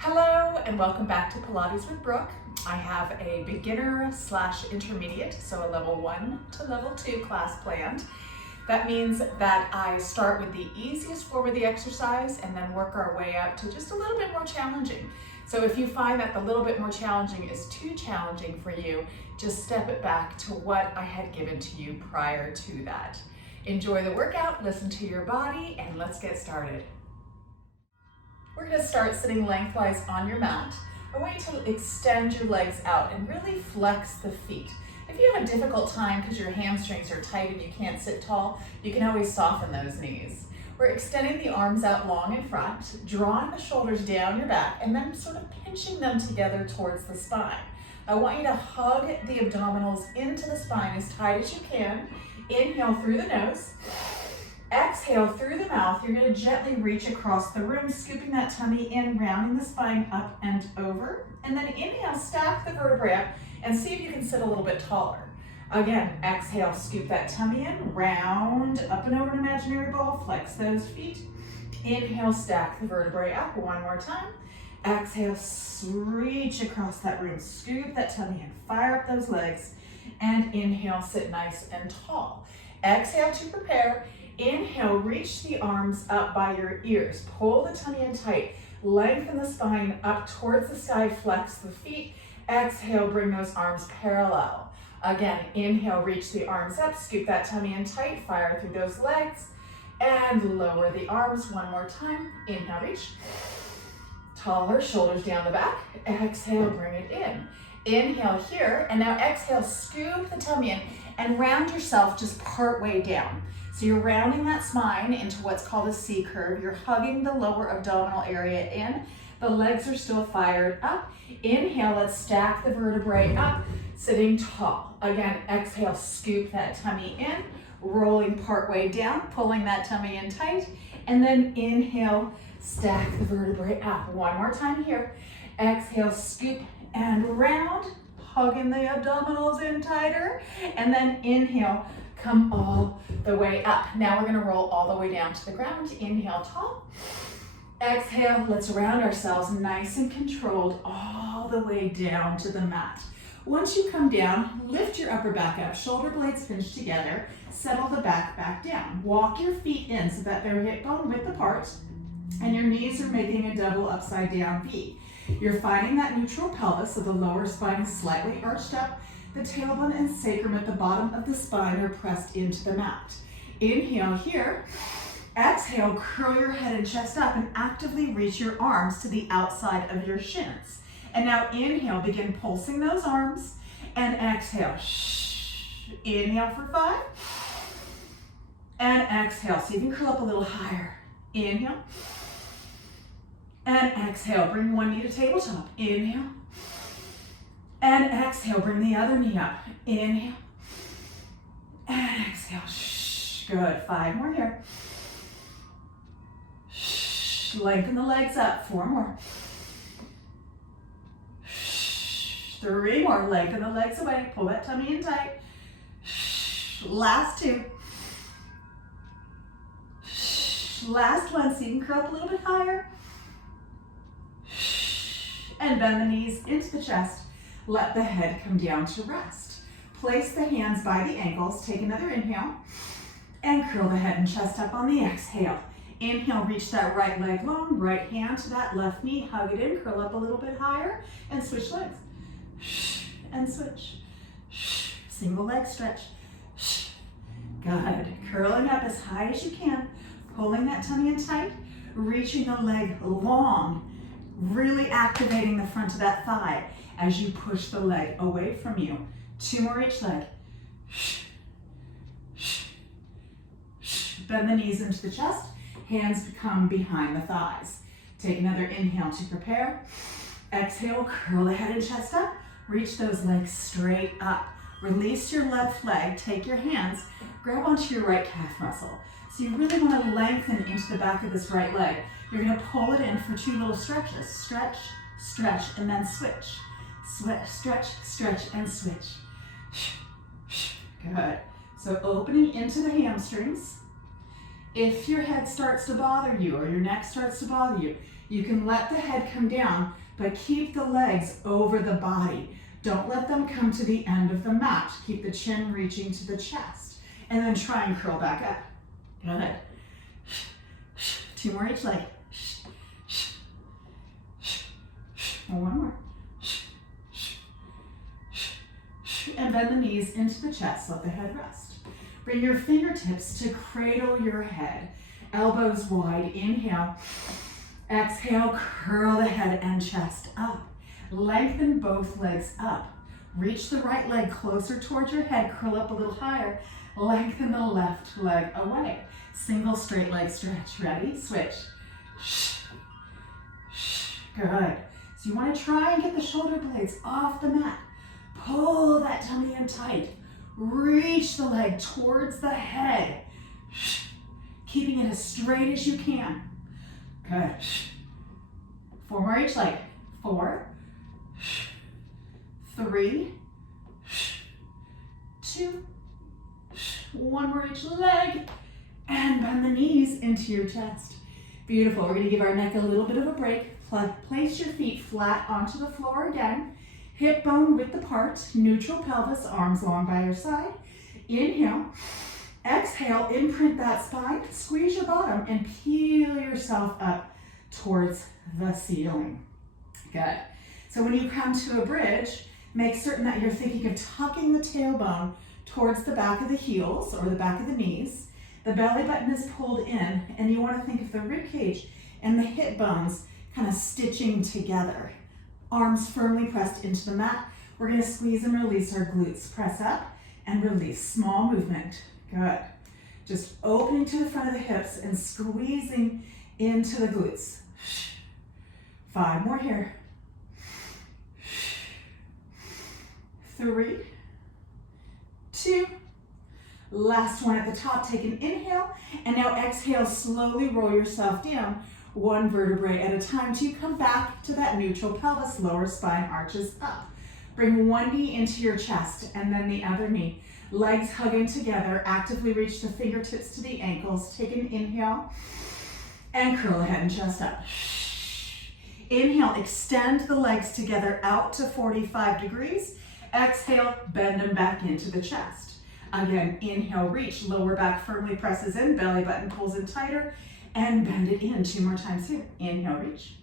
Hello and welcome back to Pilates with Brooke. I have a beginner / intermediate, so a level 1 to level 2 class planned. That means that I start with the easiest form of the exercise and then work our way up to just a little bit more challenging. So if you find that the little bit more challenging is too challenging for you, just step it back to what I had given to you prior to that. Enjoy the workout, listen to your body, and let's get started. We're going to start sitting lengthwise on your mat. I want you to extend your legs out and really flex the feet. If you have a difficult time because your hamstrings are tight and you can't sit tall, you can always soften those knees. We're extending the arms out long in front, drawing the shoulders down your back, and then sort of pinching them together towards the spine. I want you to hug the abdominals into the spine as tight as you can. Inhale through the nose. Exhale through the mouth. You're going to gently reach across the room, scooping that tummy in, rounding the spine up and over. And then inhale, stack the vertebrae up and see if you can sit a little bit taller. Again, exhale, scoop that tummy in, round up and over an imaginary ball, flex those feet. Inhale, stack the vertebrae up one more time. Exhale, reach across that room, scoop that tummy in, fire up those legs. And inhale, sit nice and tall. Exhale to prepare. Inhale, reach the arms up by your ears. Pull the tummy in tight. Lengthen the spine up towards the sky. Flex the feet. Exhale, bring those arms parallel. Again, inhale, reach the arms up. Scoop that tummy in tight. Fire through those legs. And lower the arms one more time. Inhale, reach. Taller, shoulders down the back. Exhale, bring it in. Inhale here. And now exhale, scoop the tummy in and round yourself just part way down. So you're rounding that spine into what's called a C curve. You're hugging the lower abdominal area in. The legs are still fired up. Inhale, let's stack the vertebrae up, sitting tall. Again, exhale, scoop that tummy in, rolling part way down, pulling that tummy in tight. And then inhale, stack the vertebrae up. One more time here. Exhale, scoop and round, hugging the abdominals in tighter. And then inhale, come all the way up. Now we're going to roll all the way down to the ground. Inhale, tall. Exhale, let's round ourselves nice and controlled all the way down to the mat. Once you come down, lift your upper back up, shoulder blades pinch together, settle the back down. Walk your feet in so that they're hip bone width apart, and your knees are making a double upside down V. You're finding that neutral pelvis, so the lower spine is slightly arched up. The tailbone and sacrum at the bottom of the spine are pressed into the mat. Inhale here. Exhale, curl your head and chest up and actively reach your arms to the outside of your shins. And now inhale, begin pulsing those arms. And exhale. Inhale for 5. And exhale, so you can curl up a little higher. Inhale. And exhale, bring one knee to tabletop. Inhale. And exhale, bring the other knee up. Inhale. And exhale. Good. 5 more here. Lengthen the legs up. 4 more. 3 more. Lengthen the legs away. Pull that tummy in tight. Last 2. Last one. So you can curl up a little bit higher. And bend the knees into the chest. Let the head come down to rest. Place the hands by the ankles. Take another inhale. And curl the head and chest up on the exhale. Inhale, reach that right leg long. Right hand to that left knee. Hug it in. Curl up a little bit higher. And switch legs. And switch. Single leg stretch. Good. Curling up as high as you can. Pulling that tummy in tight. Reaching the leg long. Really activating the front of that thigh as you push the leg away from you. 2 more each leg. Bend the knees into the chest. Hands come behind the thighs. Take another inhale to prepare. Exhale, curl the head and chest up. Reach those legs straight up. Release your left leg. Take your hands. Grab onto your right calf muscle. So you really want to lengthen into the back of this right leg. You're going to pull it in for 2 little stretches. Stretch, stretch, and then switch. Switch, stretch, stretch, and switch. Good. So opening into the hamstrings. If your head starts to bother you or your neck starts to bother you, You can let the head come down, but keep the legs over the body. Don't let them come to the end of the mat. Keep the chin reaching to the chest. And then try and curl back up. Good. 2 more each leg. One more. And bend the knees into the chest. Let the head rest. Bring your fingertips to cradle your head. Elbows wide. Inhale. Exhale, curl the head and chest up. Lengthen both legs up. Reach the right leg closer towards your head. Curl up a little higher. Lengthen the left leg away. Single straight leg stretch. Ready? Switch. Good. So you want to try and get the shoulder blades off the mat. Pull that tummy in tight. Reach the leg towards the head. Keeping it as straight as you can. Good. 4 more each leg. 4, 3, 2, 1 more each leg. And bend the knees into your chest. Beautiful. We're going to give our neck a little bit of a break. Place your feet flat onto the floor again. Hip bone width apart. Neutral pelvis, arms long by your side. Inhale. Exhale, imprint that spine. Squeeze your bottom and peel yourself up towards the ceiling. Good. So when you come to a bridge, make certain that you're thinking of tucking the tailbone towards the back of the heels or the back of the knees. The belly button is pulled in, and you want to think of the rib cage and the hip bones kind of stitching together. Arms firmly pressed into the mat. We're going to squeeze and release our glutes. Press up and release. Small movement. Good. Just opening to the front of the hips and squeezing into the glutes. 5 more here. 3, 2. Last one at the top. Take an inhale, and now exhale. Slowly roll yourself down, 1 vertebrae at a time till you come back to that neutral pelvis. Lower spine arches up. Bring one knee into your chest and then the other knee. Legs hugging together. Actively reach the fingertips to the ankles. Take an inhale and curl the head and chest up. Inhale, extend the legs together out to 45 degrees. Exhale, bend them back into the chest. Again, inhale, reach, lower back firmly presses in, belly button pulls in tighter, and bend it in. 2 more times here. Inhale, reach,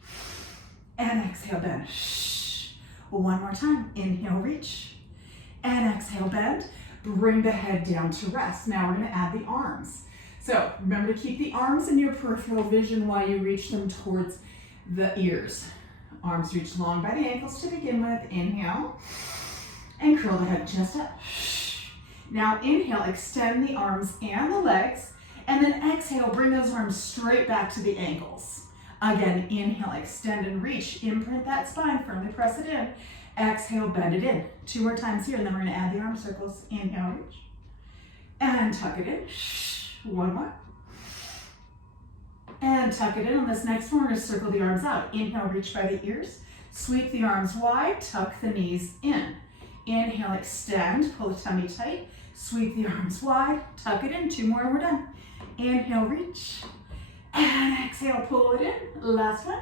and exhale, bend. 1 more time. Inhale, reach, and exhale, bend. Bring the head down to rest. Now we're going to add the arms. So remember to keep the arms in your peripheral vision while you reach them towards the ears. Arms reach long by the ankles to begin with. Inhale, and curl the head just up. Now inhale, extend the arms and the legs, and then exhale, bring those arms straight back to the ankles. Again, inhale, extend and reach, imprint that spine, firmly press it in. Exhale, bend it in. 2 more times here, and then we're gonna add the arm circles. Inhale, reach, and tuck it in. 1 more. And tuck it in. On this next one, we're gonna circle the arms out. Inhale, reach by the ears, sweep the arms wide, tuck the knees in. Inhale, extend, pull the tummy tight, sweep the arms wide, tuck it in. 2 more and we're done. Inhale, reach, and exhale, pull it in. Last one.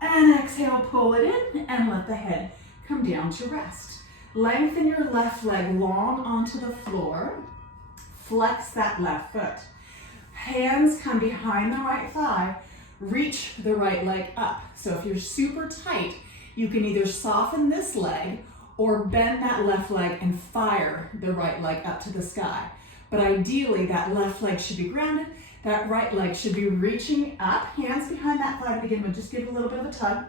And exhale, pull it in, and let the head come down to rest. Lengthen your left leg long onto the floor. Flex that left foot. Hands come behind the right thigh. Reach the right leg up. So if you're super tight, you can either soften this leg or bend that left leg and fire the right leg up to the sky. But ideally, that left leg should be grounded. That right leg should be reaching up. Hands behind that thigh to begin with. Just give it a little bit of a tug.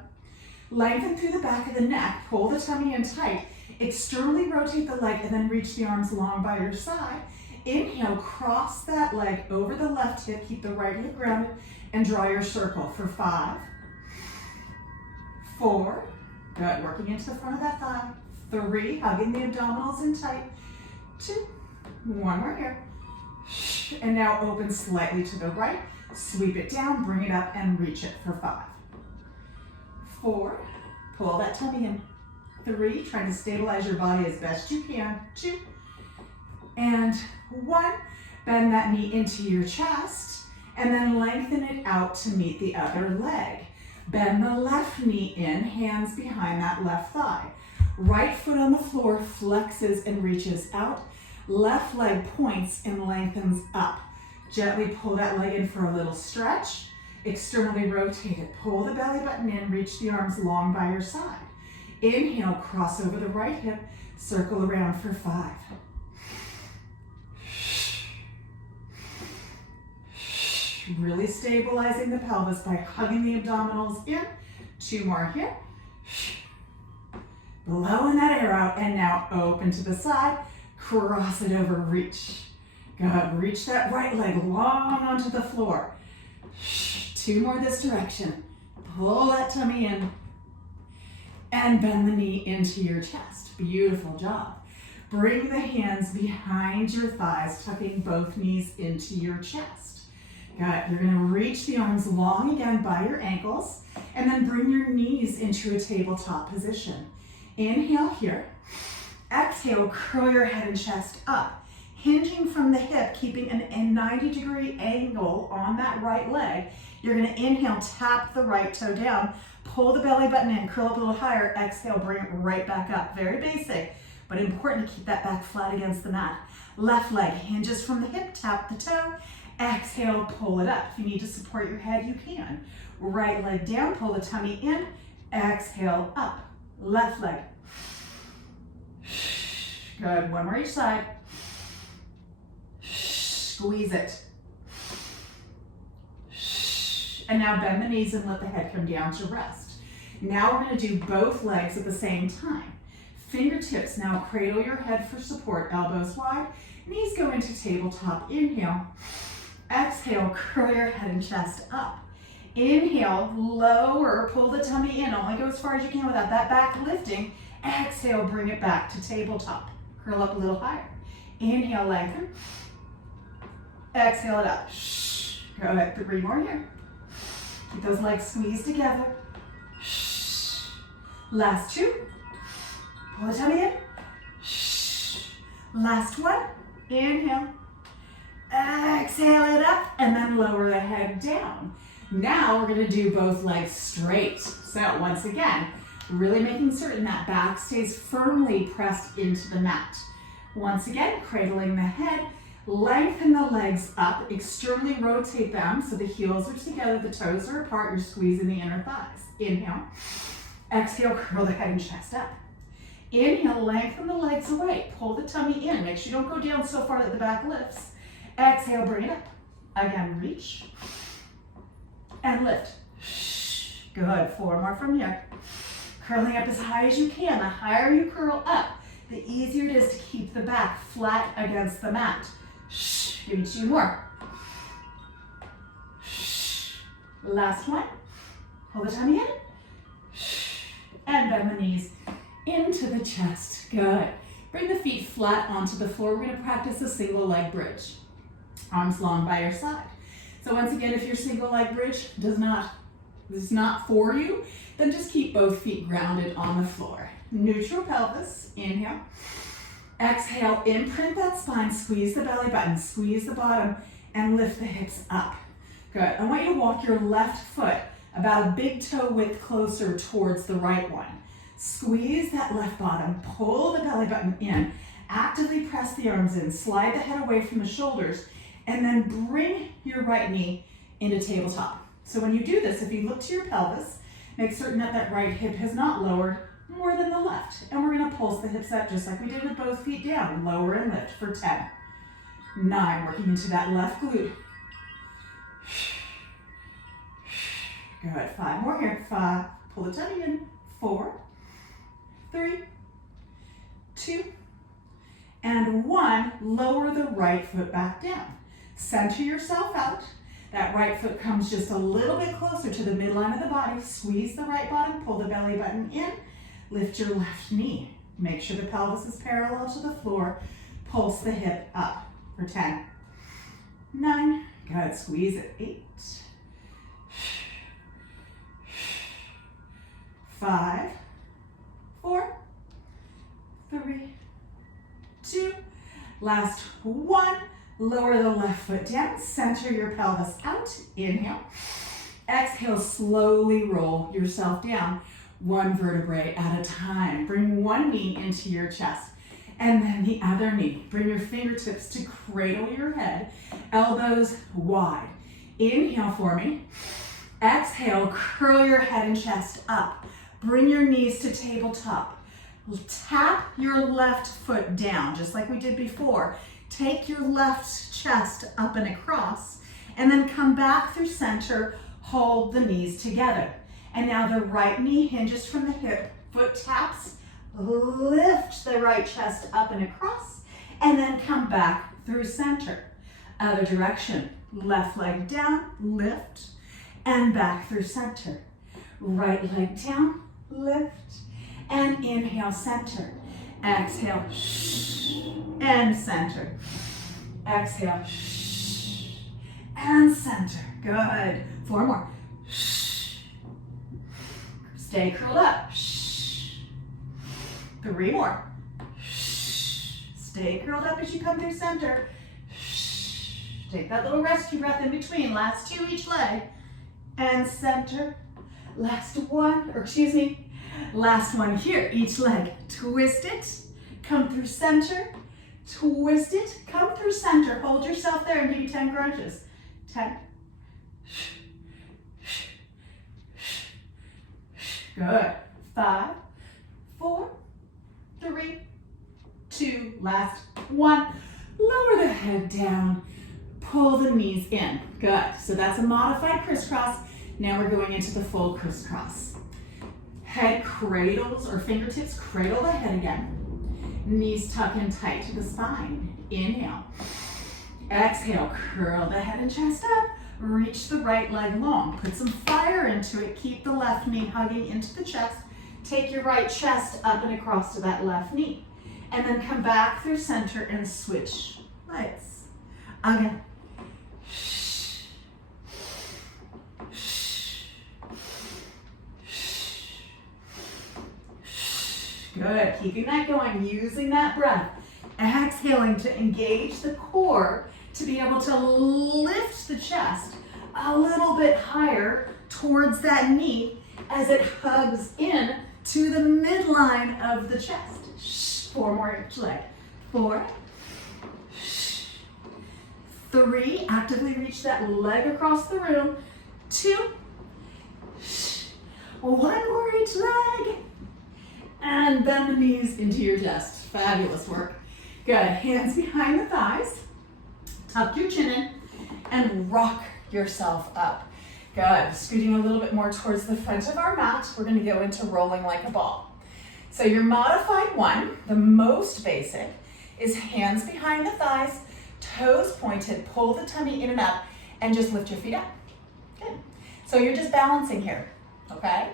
Lengthen through the back of the neck. Pull the tummy in tight. Externally rotate the leg and then reach the arms long by your side. Inhale, cross that leg over the left hip. Keep the right hip grounded and draw your circle for 5, 4. Good. Working into the front of that thigh. 3. Hugging the abdominals in tight. 2. 1 more here. And now open slightly to the right. Sweep it down, bring it up, and reach it for 5, 4. Pull that tummy in. 3. Trying to stabilize your body as best you can. 2. And 1. Bend that knee into your chest and then lengthen it out to meet the other leg. Bend the left knee in, hands behind that left thigh. Right foot on the floor flexes and reaches out. Left leg points and lengthens up. Gently pull that leg in for a little stretch. Externally rotate it. Pull the belly button in, reach the arms long by your side. Inhale, cross over the right hip, circle around for 5. Really stabilizing the pelvis by hugging the abdominals in. 2 more here. Blowing that air out, and now open to the side. Cross it over, reach. Good, reach that right leg long onto the floor. 2 more this direction. Pull that tummy in and bend the knee into your chest. Beautiful job. Bring the hands behind your thighs, tucking both knees into your chest. Good, you're gonna reach the arms long again by your ankles, and then bring your knees into a tabletop position. Inhale here. Exhale, curl your head and chest up. Hinging from the hip, keeping a 90-degree angle on that right leg. You're gonna inhale, tap the right toe down, pull the belly button in, curl up a little higher, exhale, bring it right back up. Very basic, but important to keep that back flat against the mat. Left leg hinges from the hip, tap the toe, exhale, pull it up. If you need to support your head, you can. Right leg down, pull the tummy in, exhale, up. Left leg. Good, 1 more each side. Squeeze it. And now bend the knees and let the head come down to rest. Now we're gonna do both legs at the same time. Fingertips now cradle your head for support, elbows wide, knees go into tabletop. Inhale. Exhale, curl your head and chest up. Inhale, lower, pull the tummy in, only go as far as you can without that back lifting. Exhale, bring it back to tabletop. Curl up a little higher. Inhale, lengthen. Exhale it up. Good, 3 more here. Keep those legs squeezed together. Last 2. Pull the tummy in. Last 1. Inhale. Exhale it up, and then lower the head down. Now we're gonna do both legs straight. So once again, really making certain that back stays firmly pressed into the mat. Once again, cradling the head, lengthen the legs up, externally rotate them so the heels are together, the toes are apart, you're squeezing the inner thighs. Inhale. Exhale, curl the head and chest up. Inhale, lengthen the legs away, pull the tummy in, make sure you don't go down so far that the back lifts. Exhale, bring it up. Again, reach and lift. Good, 4 more from here. Curling up as high as you can. The higher you curl up, the easier it is to keep the back flat against the mat. Give me 2 more. Last one. Pull the tummy in. And bend the knees into the chest. Good. Bring the feet flat onto the floor. We're gonna practice a single leg bridge. Arms long by your side. So once again, if your single leg bridge is not for you, then just keep both feet grounded on the floor. Neutral pelvis, inhale. Exhale, imprint that spine, squeeze the belly button, squeeze the bottom, and lift the hips up. Good, I want you to walk your left foot about a big toe width closer towards the right one. Squeeze that left bottom, pull the belly button in, actively press the arms in, slide the head away from the shoulders, and then bring your right knee into tabletop. So when you do this, if you look to your pelvis, make certain that that right hip has not lowered more than the left. And we're gonna pulse the hips up just like we did with both feet down. Lower and lift for 10. 9, working into that left glute. Good, 5 more here. 5, pull the tummy in. 4, 3, 2, and 1. Lower the right foot back down. Center yourself out. That right foot comes just a little bit closer to the midline of the body. Squeeze the right bottom, pull the belly button in, lift your left knee. Make sure the pelvis is parallel to the floor. Pulse the hip up for 10. 9, good, squeeze it. 8, 5, 4, 3, 2, last 1. Lower the left foot down, center your pelvis out. Inhale. Exhale, slowly roll yourself down, one vertebrae at a time. Bring one knee into your chest and then the other knee. Bring your fingertips to cradle your head, elbows wide. Inhale for me. Exhale, curl your head and chest up. Bring your knees to tabletop. Tap your left foot down, just like we did before. Take your left chest up and across, and then come back through center. Hold the knees together. And now the right knee hinges from the hip. Foot taps. Lift the right chest up and across, and then come back through center. Other direction. Left leg down, lift, and back through center. Right leg down, lift, and inhale, center. Exhale, and center. Exhale, and center. Good. 4 more. Stay curled up. 3 more. Stay curled up as you come through center. Take that little rescue breath in between. Last 2 each leg. And center. Last one here. Each leg. Twist it. Come through center. Twist it. Come through center. Hold yourself there and give you 10 crunches. 10. Good. 5, 4, 3, 2, last 1. Lower the head down. Pull the knees in. Good. So that's a modified crisscross. Now we're going into the full crisscross. Head cradles or fingertips cradle the head again. Knees tuck in tight to the spine. Inhale. Exhale, curl the head and chest up. Reach the right leg long. Put some fire into it. Keep the left knee hugging into the chest. Take your right chest up and across to that left knee. And then come back through center and switch legs. Again. Good. Keeping that going, using that breath. Exhaling to engage the core to be able to lift the chest a little bit higher towards that knee as it hugs in to the midline of the chest. 4 more each leg. 4. 3. Actively reach that leg across the room. 2. 1 more each leg. And bend the knees into your chest. Fabulous work. Good. Hands behind the thighs. Tuck your chin in and rock yourself up. Good. Scooting a little bit more towards the front of our mat. We're going to go into rolling like a ball. So your modified one, the most basic, is hands behind the thighs, toes pointed, pull the tummy in and up, and just lift your feet up. Good. So you're just balancing here, okay?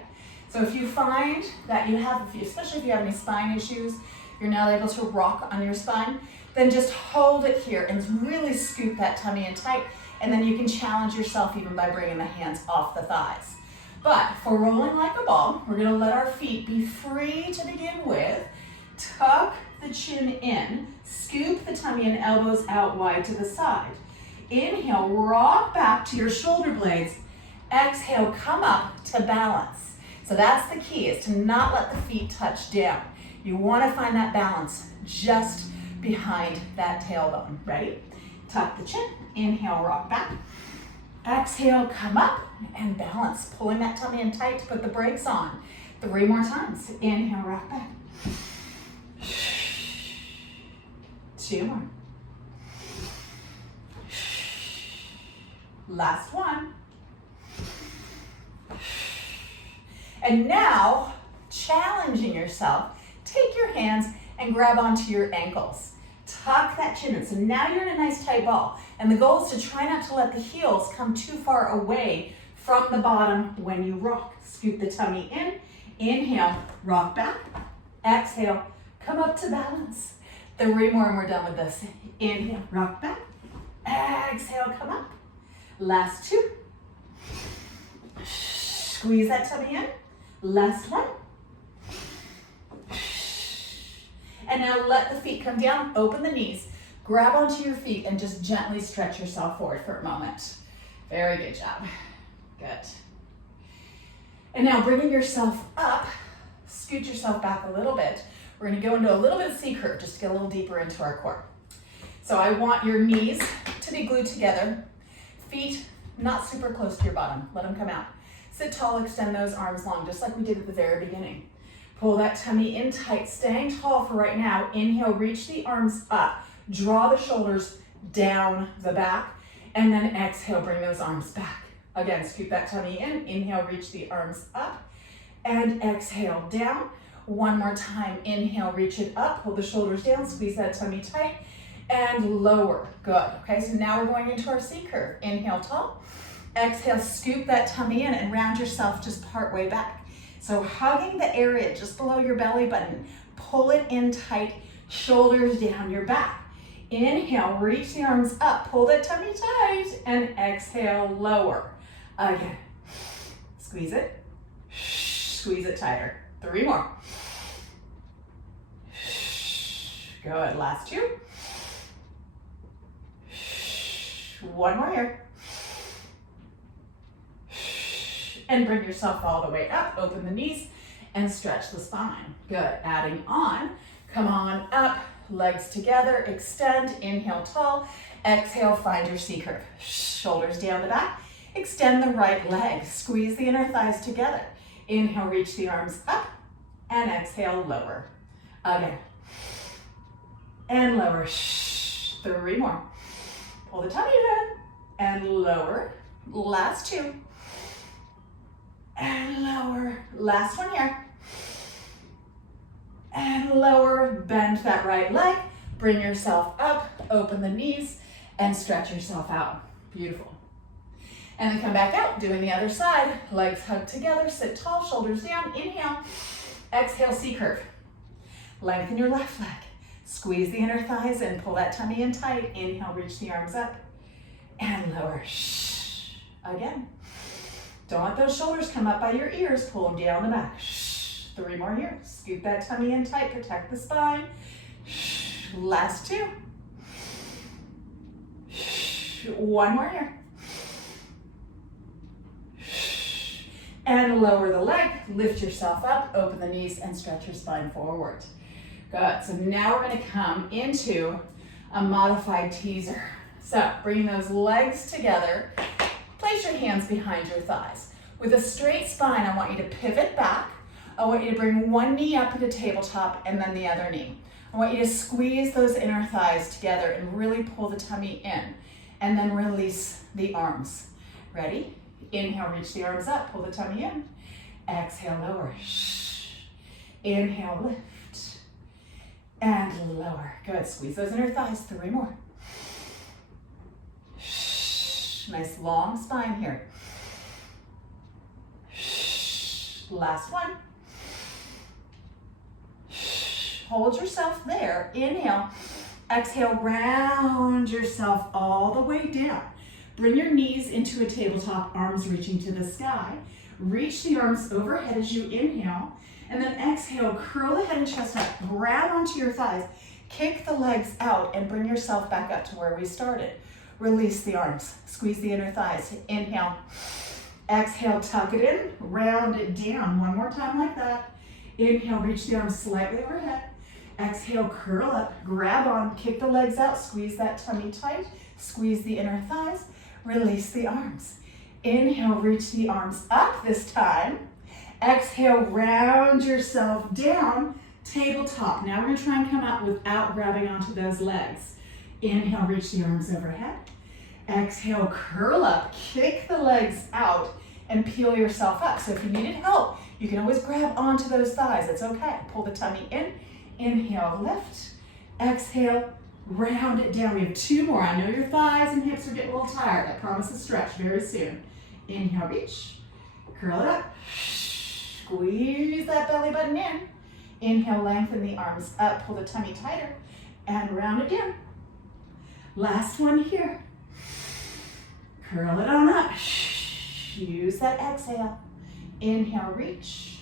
So if you find that you have, especially if you have any spine issues, you're not able to rock on your spine, then just hold it here and really scoop that tummy in tight, and then you can challenge yourself even by bringing the hands off the thighs. But for rolling like a ball, we're gonna let our feet be free to begin with. Tuck the chin in, scoop the tummy and elbows out wide to the side. Inhale, rock back to your shoulder blades. Exhale, come up to balance. So that's the key, is to not let the feet touch down. You wanna find that balance just behind that tailbone. Ready? Tuck the chin, inhale, rock back. Exhale, come up and balance, pulling that tummy in tight to put the brakes on. 3 more times. Inhale, rock back. 2 more. Last one. And now, challenging yourself, take your hands and grab onto your ankles. Tuck that chin in. So now you're in a nice tight ball. And the goal is to try not to let the heels come too far away from the bottom when you rock. Scoop the tummy in. Inhale, rock back. Exhale, come up to balance. 3 more and we're done with this. Inhale, rock back. Exhale, come up. Last 2. Squeeze that tummy in. Last 1. And now let the feet come down, open the knees, Grab onto your feet and just gently stretch yourself forward for a moment. Very good job. Good. And now bringing yourself up, scoot yourself back a little bit. We're gonna go into a little bit of C-curve, just to get a little deeper into our core. So I want your knees to be glued together, feet not super close to your bottom, let them come out. Sit tall, extend those arms long, just like we did at the very beginning. Pull that tummy in tight, staying tall for right now. Inhale, reach the arms up. Draw the shoulders down the back, and then exhale, bring those arms back. Again, scoop that tummy in. Inhale, reach the arms up, and exhale, down. One more time. Inhale, reach it up, pull the shoulders down, squeeze that tummy tight, and lower. Good. Okay, so now we're going into our C-curve. Inhale, tall. Exhale, scoop that tummy in and round yourself just part way back. So hugging the area just below your belly button, pull it in tight, shoulders down your back. Inhale, reach the arms up, pull that tummy tight, and exhale, lower. Again, squeeze it tighter. 3 more. Good, last 2. 1 more here. And bring yourself all the way up, open the knees, and stretch the spine. Good, adding on, come on up, legs together, extend, inhale tall, exhale, find your C-curve. Shoulders down the back, extend the right leg, squeeze the inner thighs together. Inhale, reach the arms up, and exhale, lower. Again, and lower. 3 more. Pull the tummy in, and lower. Last 2. And lower. Last one here. And lower. Bend that right leg. Bring yourself up. Open the knees and stretch yourself out. Beautiful. And then come back out, doing the other side. Legs hugged together. Sit tall, shoulders down. Inhale. Exhale, C-curve. Lengthen your left leg. Squeeze the inner thighs and pull that tummy in tight. Inhale, reach the arms up. And lower. Again. Don't let those shoulders come up by your ears. Pull them down the back. 3 more here. Scoop that tummy in tight. Protect the spine. Last 2. 1 more here. And lower the leg. Lift yourself up. Open the knees and stretch your spine forward. Good. So now we're going to come into a modified teaser. So bring those legs together. Place your hands behind your thighs. With a straight spine, I want you to pivot back. I want you to bring one knee up into tabletop and then the other knee. I want you to squeeze those inner thighs together and really pull the tummy in. And then release the arms. Ready? Inhale, reach the arms up, pull the tummy in. Exhale, lower. Inhale, lift. And lower. Good. Squeeze those inner thighs. 3 more. Nice long spine here. Last one. Hold yourself there. Inhale. Exhale, round yourself all the way down. Bring your knees into a tabletop, arms reaching to the sky. Reach the arms overhead as you inhale. And then exhale, curl the head and chest up. Grab onto your thighs. Kick the legs out and bring yourself back up to where we started. Release the arms. Squeeze the inner thighs. Inhale. Exhale, tuck it in. Round it down. One more time like that. Inhale, reach the arms slightly overhead. Exhale, curl up. Grab on. Kick the legs out. Squeeze that tummy tight. Squeeze the inner thighs. Release the arms. Inhale, reach the arms up this time. Exhale, round yourself down. Tabletop. Now we're going to try and come up without grabbing onto those legs. Inhale, reach the arms overhead. Exhale, curl up, kick the legs out, and peel yourself up. So if you needed help, you can always grab onto those thighs. It's okay. Pull the tummy in. Inhale, lift. Exhale, round it down. We have 2 more. I know your thighs and hips are getting a little tired. I promise to stretch very soon. Inhale, reach. Curl it up. Squeeze that belly button in. Inhale, lengthen the arms up. Pull the tummy tighter and round it down. Last one here. Curl it on up. Use that exhale. Inhale, reach.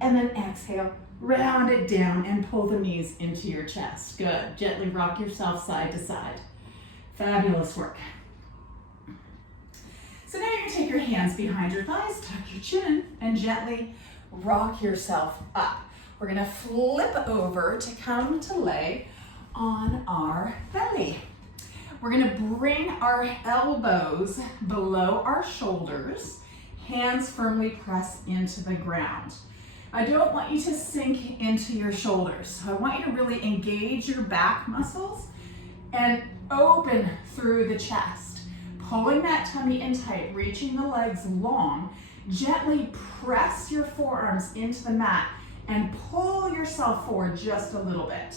And then exhale, round it down and pull the knees into your chest. Good. Gently rock yourself side to side. Fabulous work. So now you're going to take your hands behind your thighs, tuck your chin, and gently rock yourself up. We're going to flip over to come to lay on our belly. We're going to bring our elbows below our shoulders, hands firmly press into the ground. I don't want you to sink into your shoulders. So I want you to really engage your back muscles and open through the chest. Pulling that tummy in tight, reaching the legs long, gently press your forearms into the mat and pull yourself forward just a little bit.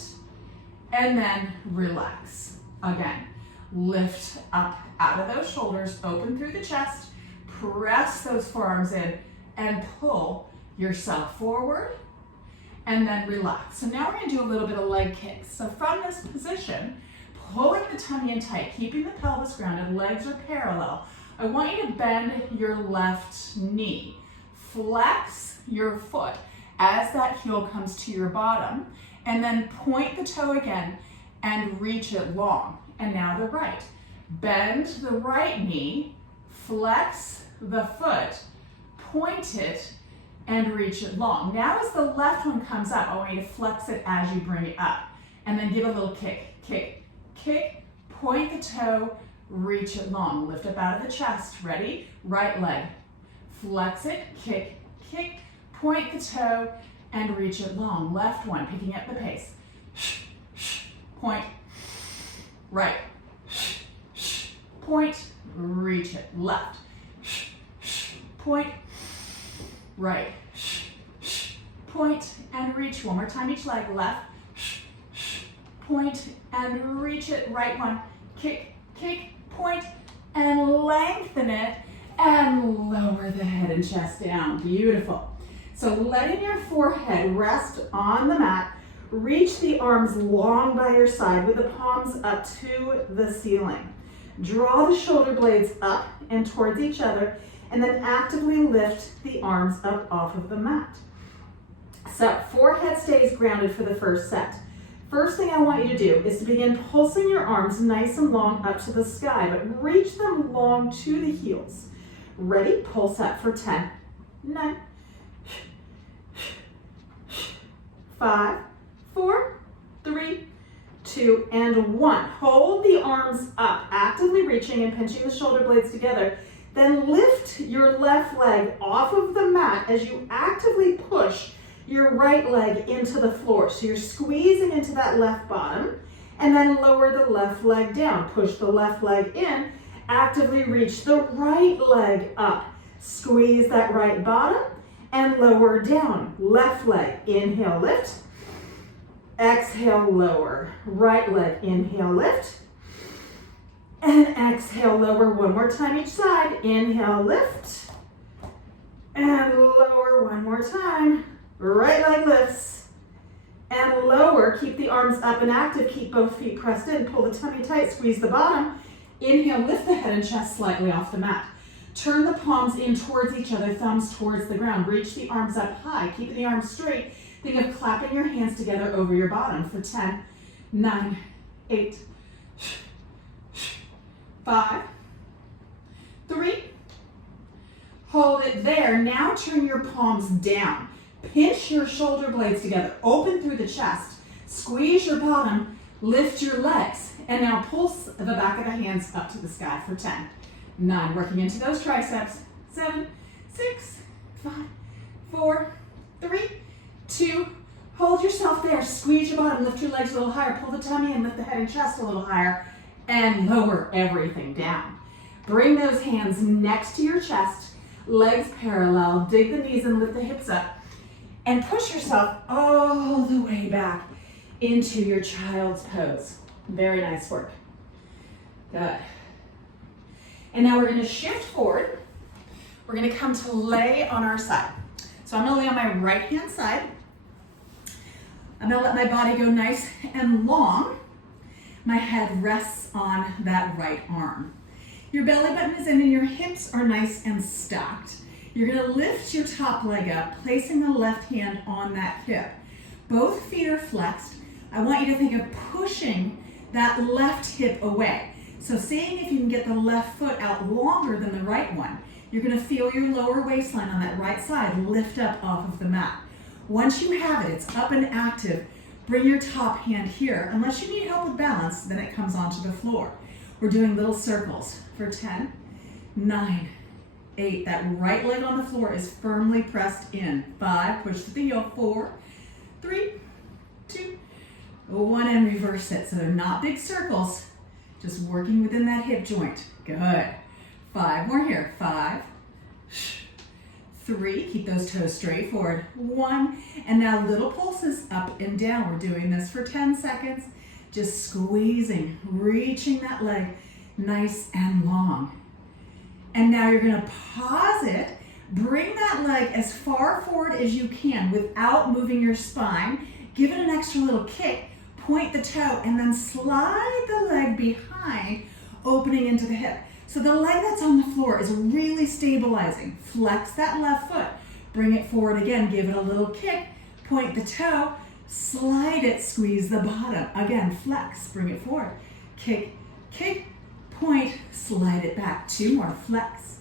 And then relax. Again, lift up out of those shoulders, open through the chest, press those forearms in and pull yourself forward and then relax. So now we're going to do a little bit of leg kicks. So from this position, pulling the tummy in tight, keeping the pelvis grounded, legs are parallel. I want you to bend your left knee. Flex your foot as that heel comes to your bottom, and then point the toe again and reach it long. And now the right. Bend the right knee, flex the foot, point it, and reach it long. Now as the left one comes up, I want you to flex it as you bring it up. And then give a little kick, kick, kick, point the toe, reach it long. Lift up out of the chest. Ready? Right leg. Flex it, kick, kick, point the toe, and reach it long. Left one, picking up the pace. Point, right, point, reach it. Left, point, right, point, and reach. One more time each leg. Left, point, and reach it. Right one, kick, kick, point, and lengthen it, and lower the head and chest down. Beautiful. So letting your forehead rest on the mat, reach the arms long by your side with the palms up to the ceiling. Draw the shoulder blades up and towards each other, and then actively lift the arms up off of the mat. So forehead stays grounded for the first set. First thing I want you to do is to begin pulsing your arms nice and long up to the sky, but reach them long to the heels. Ready? Pulse up for 10, 9, 5, 4, 3, 2, and 1. Hold the arms up, actively reaching and pinching the shoulder blades together. Then lift your left leg off of the mat as you actively push your right leg into the floor. So you're squeezing into that left bottom, and then lower the left leg down. Push the left leg in, actively reach the right leg up. Squeeze that right bottom and lower down. Left leg, inhale, lift. Exhale, lower. Right leg, inhale, lift. And exhale, lower. One more time each side. Inhale, lift. And lower one more time. Right leg lifts. And lower. Keep the arms up and active. Keep both feet pressed in. Pull the tummy tight. Squeeze the bottom. Inhale, lift the head and chest slightly off the mat. Turn the palms in towards each other, thumbs towards the ground. Reach the arms up high. Keep the arms straight. Think of clapping your hands together over your bottom for 10, 9, 8, 5, 3. Hold it there. Now turn your palms down. Pinch your shoulder blades together. Open through the chest. Squeeze your bottom. Lift your legs. And now pulse the back of the hands up to the sky for 10, 9. Working into those triceps. 7, 6, 5, 4, 3, 2. Hold yourself there. Squeeze your bottom. Lift your legs a little higher. Pull the tummy and lift the head and chest a little higher. And lower everything down. Bring those hands next to your chest. Legs parallel. Dig the knees and lift the hips up. And push yourself all the way back into your child's pose. Very nice work. Good. And now we're going to shift forward. We're going to come to lay on our side. So I'm going to lay on my right hand side. I'm going to let my body go nice and long. My head rests on that right arm. Your belly button is in and your hips are nice and stacked. You're going to lift your top leg up, placing the left hand on that hip. Both feet are flexed. I want you to think of pushing that left hip away. So seeing if you can get the left foot out longer than the right one. You're gonna feel your lower waistline on that right side lift up off of the mat. Once you have it, it's up and active, bring your top hand here. Unless you need help with balance, then it comes onto the floor. We're doing little circles for 10, 9, 8. That right leg on the floor is firmly pressed in. 5, push to the heel. 4, 3, 2, 1, and reverse it. So they're not big circles, just working within that hip joint. Good. 5 more here. 5, 3, keep those toes straight forward. 1, and now little pulses up and down. We're doing this for 10 seconds. Just squeezing, reaching that leg nice and long. And now you're gonna pause it, bring that leg as far forward as you can without moving your spine. Give it an extra little kick, point the toe, and then slide the leg behind, opening into the hip. So the leg that's on the floor is really stabilizing. Flex that left foot, bring it forward again, give it a little kick, point the toe, slide it, squeeze the bottom. Again, flex, bring it forward. Kick, kick, point, slide it back. 2 more, flex.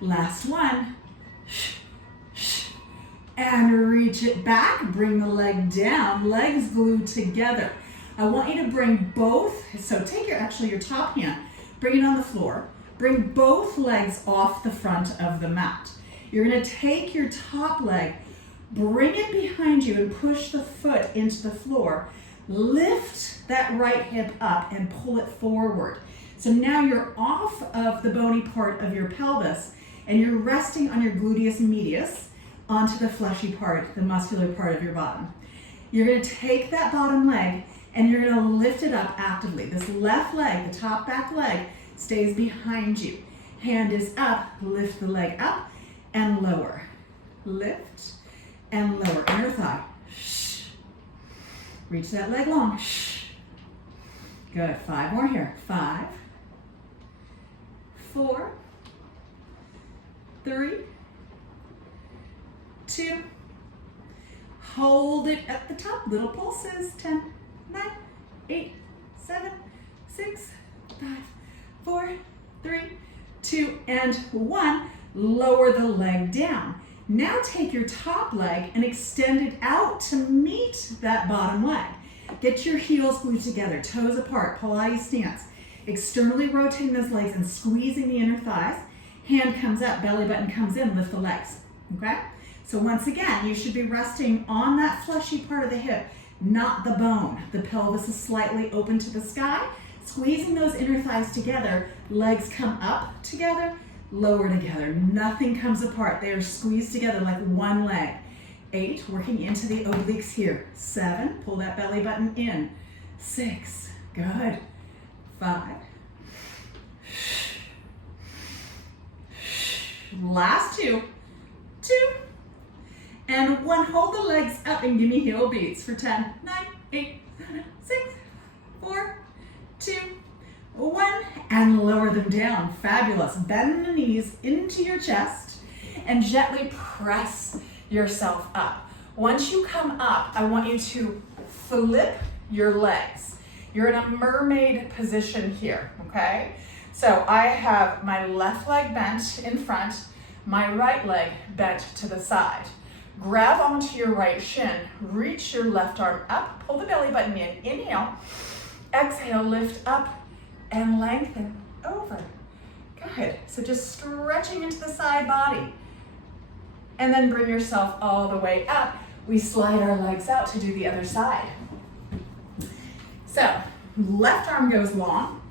Last one. And reach it back, bring the leg down, legs glued together. I want you to bring both, so take your top hand, bring it on the floor, bring both legs off the front of the mat. You're gonna take your top leg, bring it behind you and push the foot into the floor. Lift that right hip up and pull it forward. So now you're off of the bony part of your pelvis and you're resting on your gluteus medius onto the fleshy part, the muscular part of your bottom. You're gonna take that bottom leg and you're gonna lift it up actively. This left leg, the top back leg, stays behind you. Hand is up, lift the leg up and lower. Lift and lower, inner thigh. Reach that leg long. Good, 5 more here. 5, 4, 3, 2. Hold it at the top, little pulses. 10, 9, 8, 7, 6, 5, 4, 3, 2, and 1. Lower the leg down. Now take your top leg and extend it out to meet that bottom leg. Get your heels glued together, toes apart, Pilates stance. Externally rotating those legs and squeezing the inner thighs. Hand comes up, belly button comes in, lift the legs, okay? So once again, you should be resting on that fleshy part of the hip, not the bone. The pelvis is slightly open to the sky, squeezing those inner thighs together, legs come up together, lower together. Nothing comes apart. They are squeezed together like one leg. 8, working into the obliques here. 7, pull that belly button in. 6, good. 5. Last 2, 2, and 1. Hold the legs up and give me heel beats for 10, 9, 8, 6, 4, 2, 1, and lower them down. Fabulous. Bend the knees into your chest and gently press yourself up. Once you come up, I want you to flip your legs. You're in a mermaid position here, okay? So I have my left leg bent in front, my right leg bent to the side. Grab onto your right shin, reach your left arm up, pull the belly button in, inhale, exhale, lift up and lengthen over. Good, so just stretching into the side body. And then bring yourself all the way up. We slide our legs out to do the other side. So, left arm goes long.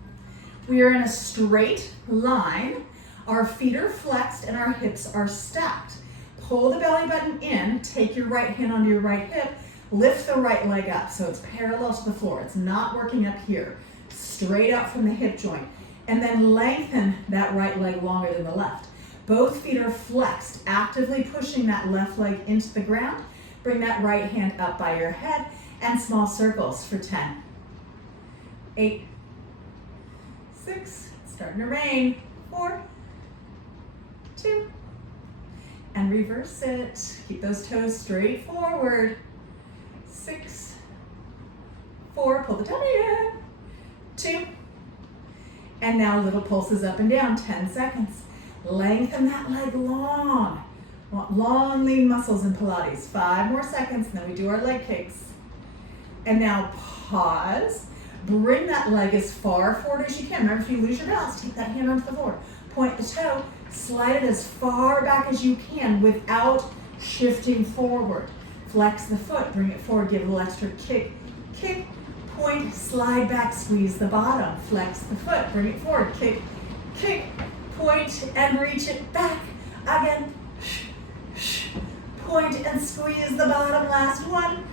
We are in a straight line. Our feet are flexed and our hips are stacked. Pull the belly button in, take your right hand onto your right hip, lift the right leg up so it's parallel to the floor. It's not working up here. Straight out from the hip joint. And then lengthen that right leg longer than the left. Both feet are flexed, actively pushing that left leg into the ground. Bring that right hand up by your head and small circles for 10, 8, 6, starting to rain, 4, 2, and reverse it. Keep those toes straight forward. 6, 4, pull the tummy in. 2, and now little pulses up and down, 10 seconds. Lengthen that leg long. Want long, lean muscles in Pilates. 5 more seconds, and then we do our leg kicks. And now pause. Bring that leg as far forward as you can. Remember, if you lose your balance, take that hand onto the floor. Point the toe, slide it as far back as you can without shifting forward. Flex the foot, bring it forward, give a little extra kick, kick, point, slide back, squeeze the bottom. Flex the foot, bring it forward, kick, kick, point, and reach it back. Again, point and squeeze the bottom. Last one.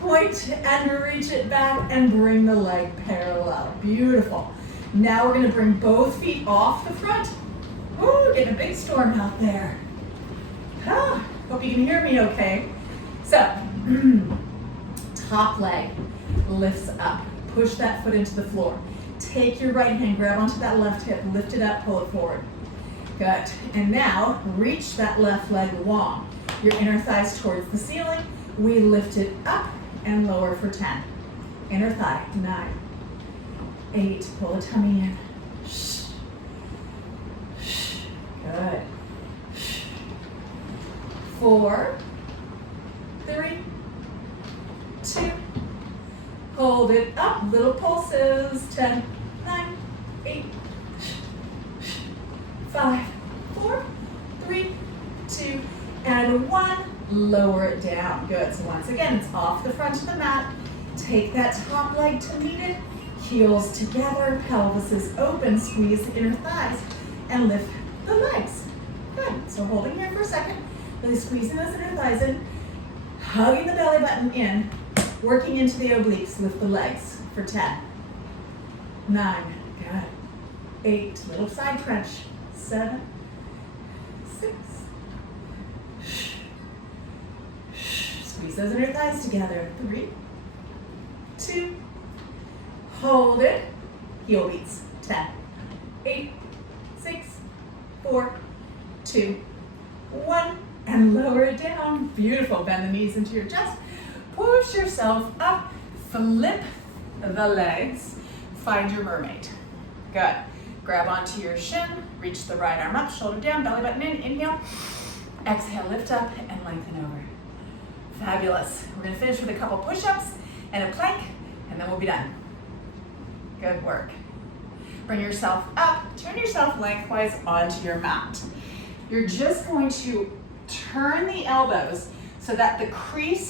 Point and reach it back and bring the leg parallel. Beautiful. Now we're going to bring both feet off the front. Ooh, getting a big storm out there. Ah, hope you can hear me okay. So, top leg lifts up. Push that foot into the floor. Take your right hand, grab onto that left hip, lift it up, pull it forward. Good. And now reach that left leg long. Your inner thighs towards the ceiling. We lift it up and lower for 10. Inner thigh, 9, 8, pull the tummy in. Good. 4, 3, 2, hold it up, little pulses, 10, 9, 8, 5, 4, 3, 2, and 1. Lower it down. Good. So once again, it's off the front of the mat. Take that top leg to meet it. Heels together. Pelvis is open. Squeeze the inner thighs and lift the legs. Good. So holding here for a second. Really squeezing those inner thighs in. Hugging the belly button in. Working into the obliques. Lift the legs for 10. 9. Good. 8. Little side crunch. 7. 6. Squeeze those inner thighs together. 3, 2, hold it. Heel beats. 10, 8, 6, 4, 2, 1, and lower it down. Beautiful. Bend the knees into your chest. Push yourself up. Flip the legs. Find your mermaid. Good. Grab onto your shin. Reach the right arm up, shoulder down, belly button in. Inhale. Exhale, lift up and lengthen over. Fabulous. We're going to finish with a couple push-ups and a plank, and then we'll be done. Good work. Bring yourself up, turn yourself lengthwise onto your mat. You're just going to turn the elbows so that the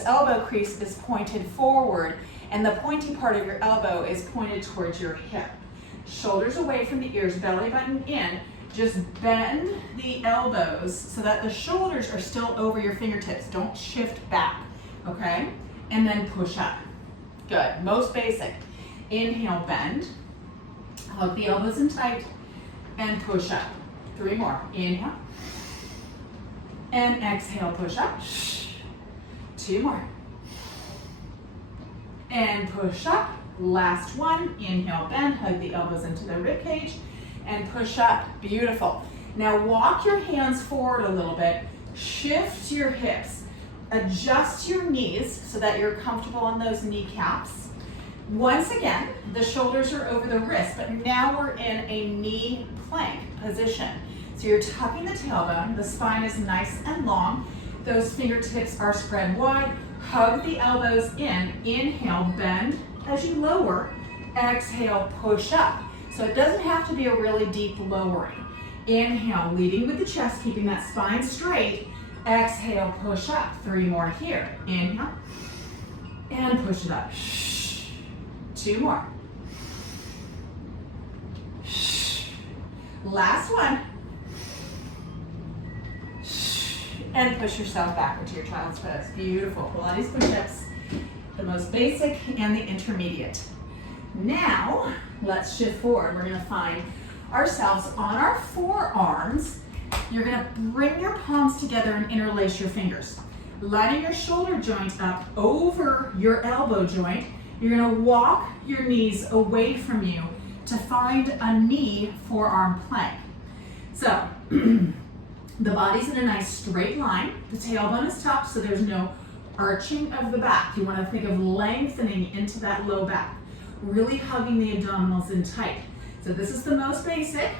elbow crease is pointed forward, and the pointy part of your elbow is pointed towards your hip. Shoulders away from the ears, belly button in. Just bend the elbows so that the shoulders are still over your fingertips. Don't shift back, okay? And then push up. Good, most basic. Inhale, bend. Hug the elbows in tight and push up. 3 more. Inhale. And exhale, push up. 2 more. And push up. Last one. Inhale, bend. Hug the elbows into the rib cage. And push up. Beautiful. Now walk your hands forward a little bit. Shift your hips. Adjust your knees so that you're comfortable on those kneecaps. Once again, the shoulders are over the wrist, but now we're in a knee plank position. So you're tucking the tailbone. The spine is nice and long. Those fingertips are spread wide. Hug the elbows in. Inhale, bend as you lower. Exhale, push up. So it doesn't have to be a really deep lowering. Inhale, leading with the chest, keeping that spine straight. Exhale, push up. 3 more here. Inhale, and push it up. 2 more. Last one. And push yourself backward to your child's pose. Beautiful. Pilates push-ups, the most basic and the intermediate. Now, let's shift forward. We're going to find ourselves on our forearms. You're going to bring your palms together and interlace your fingers. Lining your shoulder joint up over your elbow joint. You're going to walk your knees away from you to find a knee forearm plank. So, The body's in a nice straight line. The tailbone is tucked, so there's no arching of the back. You want to think of lengthening into that low back, really hugging the abdominals in tight. So this is the most basic,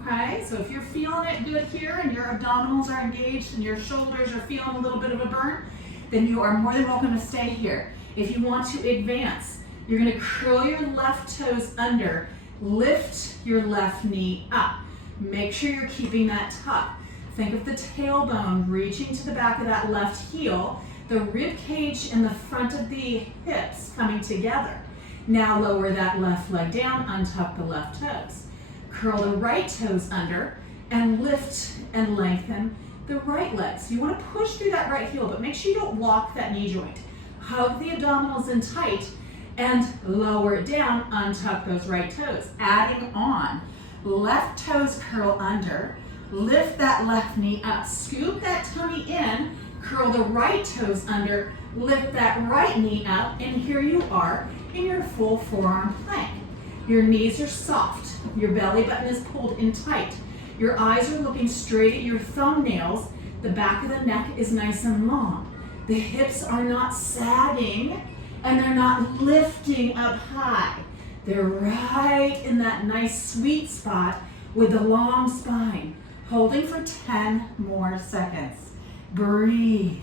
okay? So if you're feeling it good here and your abdominals are engaged and your shoulders are feeling a little bit of a burn, then you are more than welcome to stay here. If you want to advance, you're going to curl your left toes under, lift your left knee up. Make sure you're keeping that tuck. Think of the tailbone reaching to the back of that left heel, the rib cage and the front of the hips coming together. Now lower that left leg down, untuck the left toes. Curl the right toes under and lift and lengthen the right leg. So you want to push through that right heel, but make sure you don't lock that knee joint. Hug the abdominals in tight and lower it down, untuck those right toes. Adding on, left toes curl under, lift that left knee up, scoop that tummy in, curl the right toes under, lift that right knee up, and here you are in your full forearm plank. Your knees are soft, your belly button is pulled in tight, your eyes are looking straight at your thumbnails, the back of the neck is nice and long, the hips are not sagging, and they're not lifting up high. They're right in that nice sweet spot with the long spine. Holding for 10 more seconds. Breathe.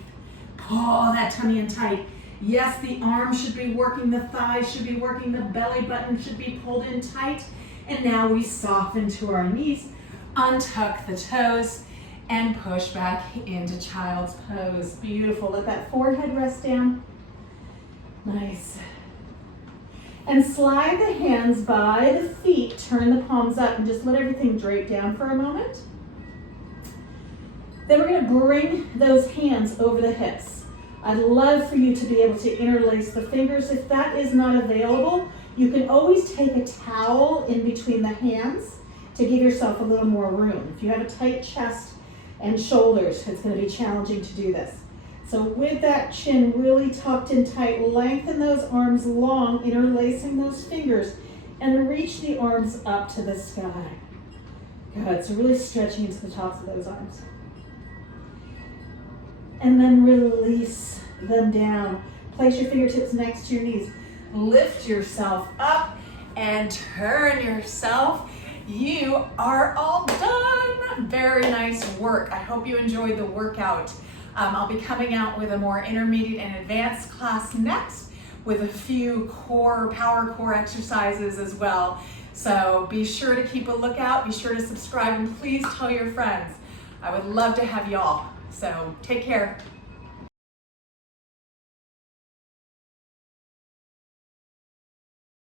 Pull that tummy in tight. Yes, the arms should be working, the thighs should be working, the belly button should be pulled in tight. And now we soften to our knees, untuck the toes, and push back into child's pose. Beautiful. Let that forehead rest down. Nice. And slide the hands by the feet, turn the palms up, and just let everything drape down for a moment. Then we're going to bring those hands over the hips. I'd love for you to be able to interlace the fingers. If that is not available, you can always take a towel in between the hands to give yourself a little more room. If you have a tight chest and shoulders, it's going to be challenging to do this. So with that chin really tucked in tight, lengthen those arms long, interlacing those fingers, and reach the arms up to the sky. Good, so really stretching into the tops of those arms. And then release them down. Place your fingertips next to your knees. Lift yourself up and turn yourself. You are all done. Very nice work. I hope you enjoyed the workout. I'll be coming out with a more intermediate and advanced class next with a few power core exercises as well. So be sure to keep a lookout. Be sure to subscribe and please tell your friends. I would love to have y'all. So take care.